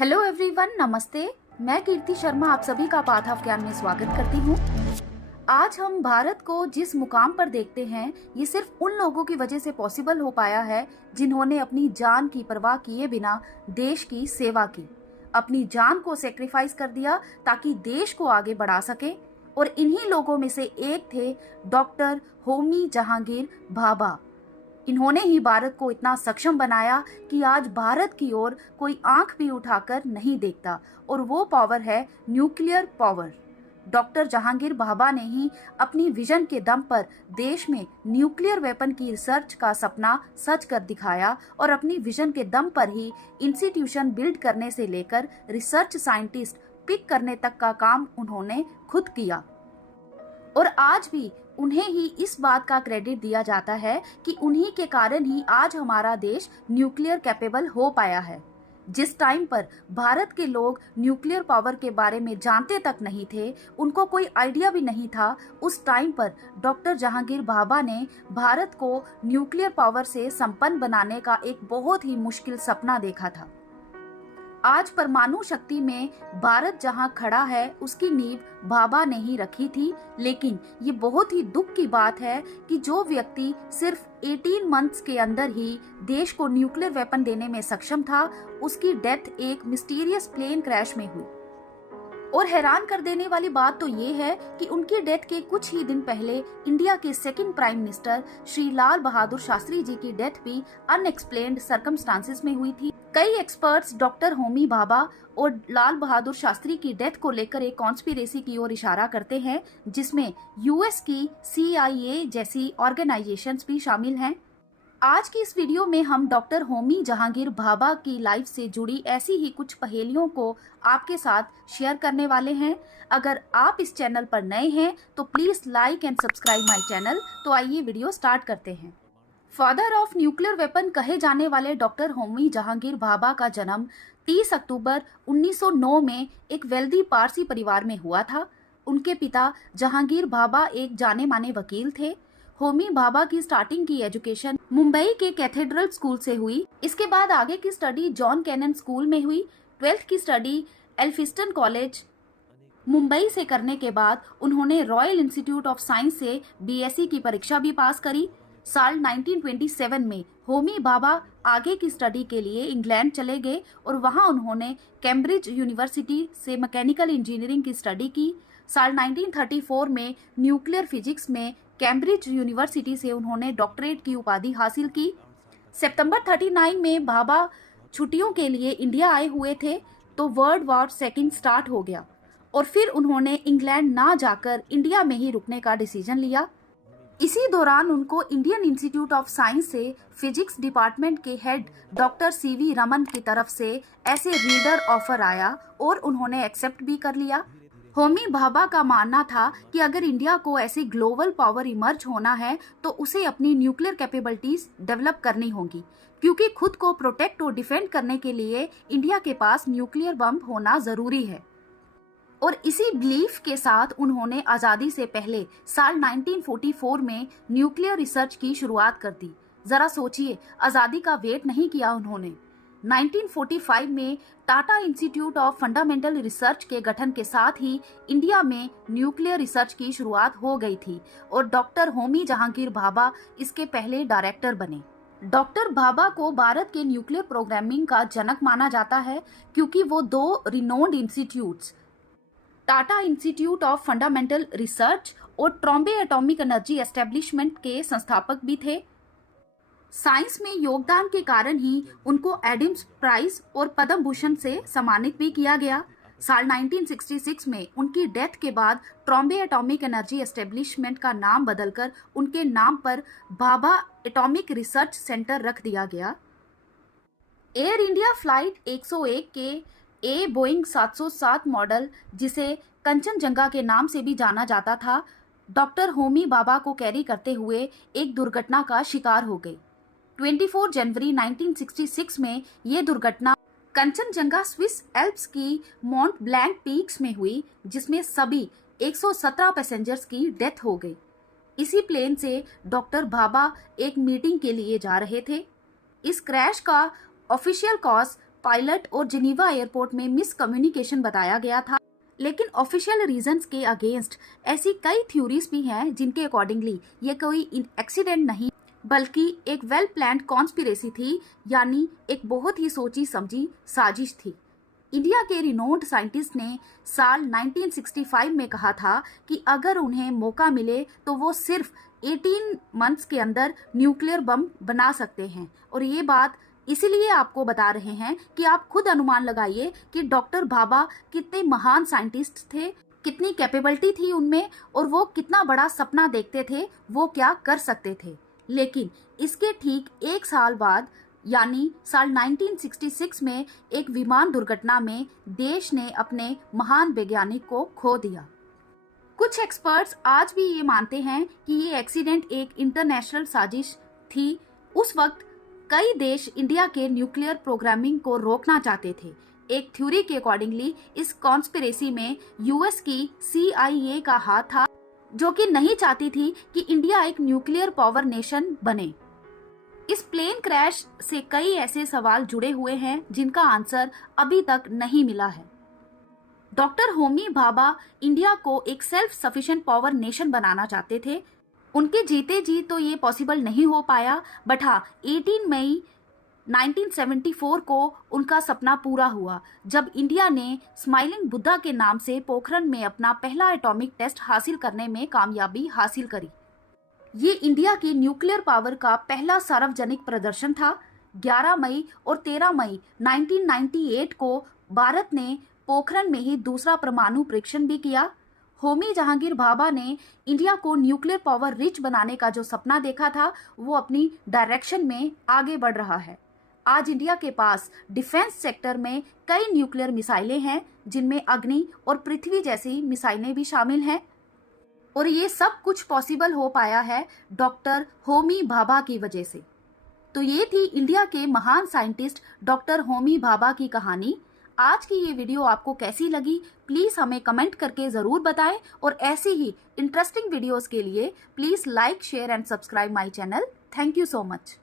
Hello everyone, नमस्ते। मैं कीर्ति शर्मा आप सभी का पाथ ऑफ ज्ञान में स्वागत करती हूँ। आज हम भारत को जिस मुकाम पर देखते हैं, ये सिर्फ उन लोगों की वजह से पॉसिबल हो पाया है जिन्होंने अपनी जान की परवाह किए बिना देश की सेवा की, अपनी जान को सेक्रीफाइस कर दिया ताकि देश को आगे बढ़ा सके। और इन्हीं लोगों में से एक थे डॉक्टर होमी जहांगीर भाभा। इन्होंने ही भारत को इतना सक्षम बनाया कि आज भारत की ओर कोई आंख भी उठाकर नहीं देखता, और वो पावर है nuclear power. Doctor Jahangir Bhabha ने ही अपनी विजन के दम पर देश में न्यूक्लियर वेपन की रिसर्च का सपना सच कर दिखाया, और अपनी विजन के दम पर ही इंस्टीट्यूशन बिल्ड करने से लेकर रिसर्च साइंटिस्ट पिक करने तक का काम उन्होंने खुद किया। और आज भी उन्हें ही इस बात का क्रेडिट दिया जाता है कि उन्हीं के कारण ही आज हमारा देश न्यूक्लियर कैपेबल हो पाया है। जिस टाइम पर भारत के लोग न्यूक्लियर पावर के बारे में जानते तक नहीं थे, उनको कोई आइडिया भी नहीं था, उस टाइम पर डॉक्टर जहांगीर भाभा ने भारत को न्यूक्लियर पावर से संपन्न बनाने का एक बहुत ही मुश्किल सपना देखा था। आज परमाणु शक्ति में भारत जहां खड़ा है, उसकी नींव भाभा ने ही रखी थी। लेकिन ये बहुत ही दुख की बात है कि जो व्यक्ति सिर्फ 18 मंथ्स के अंदर ही देश को न्यूक्लियर वेपन देने में सक्षम था, उसकी डेथ एक मिस्टीरियस प्लेन क्रैश में हुई। और हैरान कर देने वाली बात तो ये है कि उनकी डेथ के कुछ ही दिन पहले इंडिया के second prime minister Shri Lal Bahadur Shastri ji की डेथ भी अनएक्सप्लेन्ड सर्कमस्टांसेस में हुई थी। कई एक्सपर्ट्स डॉक्टर होमी भाभा और लाल बहादुर शास्त्री की डेथ को लेकर एक कॉन्स्पिरेसी की ओर इशारा करते हैं, जिसमें यूएस की CIA जैसी ऑर्गेनाइजेशंस भी शामिल हैं। आज की इस वीडियो में हम डॉक्टर होमी जहांगीर भाभा की लाइफ से जुड़ी ऐसी ही कुछ पहेलियों को आपके साथ शेयर करने वाले हैं। अगर आप इस चैनल पर नए हैं तो please like and subscribe my channel. तो आइए वीडियो स्टार्ट करते हैं। फादर ऑफ न्यूक्लियर वेपन कहे जाने वाले डॉक्टर होमी जहांगीर भाभा का जन्म 30 अक्टूबर 1909 में एक वेल्दी पारसी परिवार में हुआ था। उनके पिता जहांगीर भाभा एक जाने माने वकील थे। होमी भाभा की स्टार्टिंग की एजुकेशन मुंबई के कैथेड्रल स्कूल से हुई। इसके बाद आगे की स्टडी जॉन कैनन स्कूल में हुई। 12th की स्टडी एल्फिस्टन कॉलेज मुंबई से करने के बाद उन्होंने रॉयल इंस्टीट्यूट ऑफ साइंस से BSc की परीक्षा भी पास करी। साल 1927 में होमी भाभा आगे की स्टडी के लिए इंग्लैंड चले गए और वहां उन्होंने कैम्ब्रिज यूनिवर्सिटी से मैकेनिकल इंजीनियरिंग की स्टडी की। साल 1934 में न्यूक्लियर फिजिक्स में कैम्ब्रिज यूनिवर्सिटी से उन्होंने डॉक्टरेट की उपाधि हासिल की। सितंबर 39 में भाभा छुट्टियों के लिए इंडिया आए हुए थे तो वर्ल्ड वॉर सेकंड स्टार्ट हो गया, और फिर उन्होंने इंग्लैंड ना जाकर इंडिया में ही रुकने का डिसीजन लिया। इसी दौरान उनको इंडियन इंस्टीट्यूट ऑफ साइंस से फिजिक्स डिपार्टमेंट के हेड डॉक्टर CV रमन की तरफ से ऐसे रीडर ऑफर आया और उन्होंने एक्सेप्ट भी कर लिया। होमी भाभा का मानना था कि अगर इंडिया को ऐसी ग्लोबल पावर इमर्ज होना है तो उसे अपनी न्यूक्लियर कैपेबिलिटीज डेवलप करनी होगी, क्योंकि खुद को प्रोटेक्ट और डिफेंड करने के लिए इंडिया के पास न्यूक्लियर बम होना जरूरी है। और इसी बिलीफ के साथ उन्होंने आज़ादी से पहले साल 1944 में न्यूक्लियर रिसर्च की शुरुआत कर दी। जरा सोचिए, आज़ादी का वेट नहीं किया उन्होंने। 1945 में Tata institute of fundamental research के गठन के साथ ही इंडिया में न्यूक्लियर रिसर्च की शुरुआत हो गई थी, और डॉक्टर होमी जहांगीर भाभा इसके पहले डायरेक्टर बने। डॉक्टर भाभा को भारत के न्यूक्लियर प्रोग्रामिंग का जनक माना जाता है, क्योंकि वो 2 renowned institutes Tata institute of fundamental research और ट्रॉम्बे एटॉमिक एनर्जी एस्टेब्लिशमेंट के संस्थापक भी थे। साइंस में योगदान के कारण ही उनको एडम्स प्राइज और पद्म भूषण से सम्मानित भी किया गया। साल 1966 में उनकी डेथ के बाद ट्रॉम्बे एटॉमिक एनर्जी एस्टेब्लिशमेंट का नाम बदलकर उनके नाम पर भाभा एटॉमिक रिसर्च सेंटर रख दिया गया। एयर इंडिया फ्लाइट 101 के बोइंग 707 मॉडल, जिसे कंचनजंगा के नाम से भी जाना जाता था, डॉक्टर होमी भाभा को कैरी करते हुए एक दुर्घटना का शिकार हो गई। 24 जनवरी 1966 में ये दुर्घटना कंचनजंगा स्विस एल्प्स की माउंट ब्लैंक पीक्स में हुई, जिसमें सभी 117 पैसेंजर्स की डेथ हो गई। इसी प्लेन से डॉक्टर भाभा एक मीटिंग के लिए जा रहे थे। इस क्रैश का ऑफिशियल कॉज पायलट और जिनीवा एयरपोर्ट में मिसकम्युनिकेशन बताया गया था। लेकिन ऑफिशियल रीजंस के अगेंस्ट ऐसी कई थ्योरीज भी हैं जिनके अकॉर्डिंगली ये कोई एक्सीडेंट नहीं बल्कि एक वेल प्लान्ड कॉन्स्पिरेसी थी, यानी एक बहुत ही सोची समझी साजिश थी। इंडिया के रिनोन्ड साइंटिस्ट ने साल 1965 में कहा था कि अगर उन्हें मौका मिले तो वो सिर्फ 18 मंथ्स के अंदर न्यूक्लियर बम बना सकते हैं। और ये बात इसीलिए आपको बता रहे हैं कि आप खुद अनुमान लगाइए कि डॉक्टर भाभा कितने महान साइंटिस्ट थे, कितनी कैपेबिलिटी थी उनमें और वो कितना बड़ा सपना देखते थे, वो क्या कर सकते थे। लेकिन इसके ठीक एक साल बाद यानी साल 1966 में एक विमान दुर्घटना में देश ने अपने महान वैज्ञानिक को खो दिया। कुछ एक्सपर्ट्स आज भी ये मानते हैं कि ये एक्सीडेंट एक इंटरनेशनल साजिश थी। उस वक्त कई देश इंडिया के न्यूक्लियर प्रोग्रामिंग को रोकना चाहते थे। एक थ्योरी के अकॉर्डिंगली इस कॉन्स्पिरेसी में यूएस की CIA का हाथ था, जो कि नहीं चाहती थी कि इंडिया एक न्यूक्लियर पावर नेशन बने। इस प्लेन क्रैश से कई ऐसे सवाल जुड़े हुए हैं जिनका आंसर अभी तक नहीं मिला है। डॉक्टर होमी भाभा इंडिया को एक सेल्फ सफिशिएंट पावर नेशन बनाना चाहते थे। उनके जीते जी तो ये पॉसिबल नहीं हो पाया, बट हाँ 18 मई 1974 को उनका सपना पूरा हुआ जब इंडिया ने स्माइलिंग बुद्धा के नाम से पोखरण में अपना पहला एटॉमिक टेस्ट हासिल करने में कामयाबी हासिल करी। ये इंडिया की न्यूक्लियर पावर का पहला सार्वजनिक प्रदर्शन था। 11 मई और 13 मई 1998 को भारत ने पोखरण में ही दूसरा परमाणु परीक्षण भी किया। होमी जहांगीर भाभा ने इंडिया को न्यूक्लियर पावर रिच बनाने का जो सपना देखा था वो अपनी डायरेक्शन में आगे बढ़ रहा है। आज इंडिया के पास डिफेंस सेक्टर में कई न्यूक्लियर मिसाइलें हैं, जिनमें अग्नि और पृथ्वी जैसी मिसाइलें भी शामिल हैं। और ये सब कुछ पॉसिबल हो पाया है डॉक्टर होमी भाभा की वजह से। तो ये थी इंडिया के महान साइंटिस्ट डॉक्टर होमी भाभा की कहानी। आज की ये वीडियो आपको कैसी लगी प्लीज हमें कमेंट करके जरूर बताएं और ऐसी ही इंटरेस्टिंग वीडियोस के लिए please like, share and subscribe my channel. Thank you so much.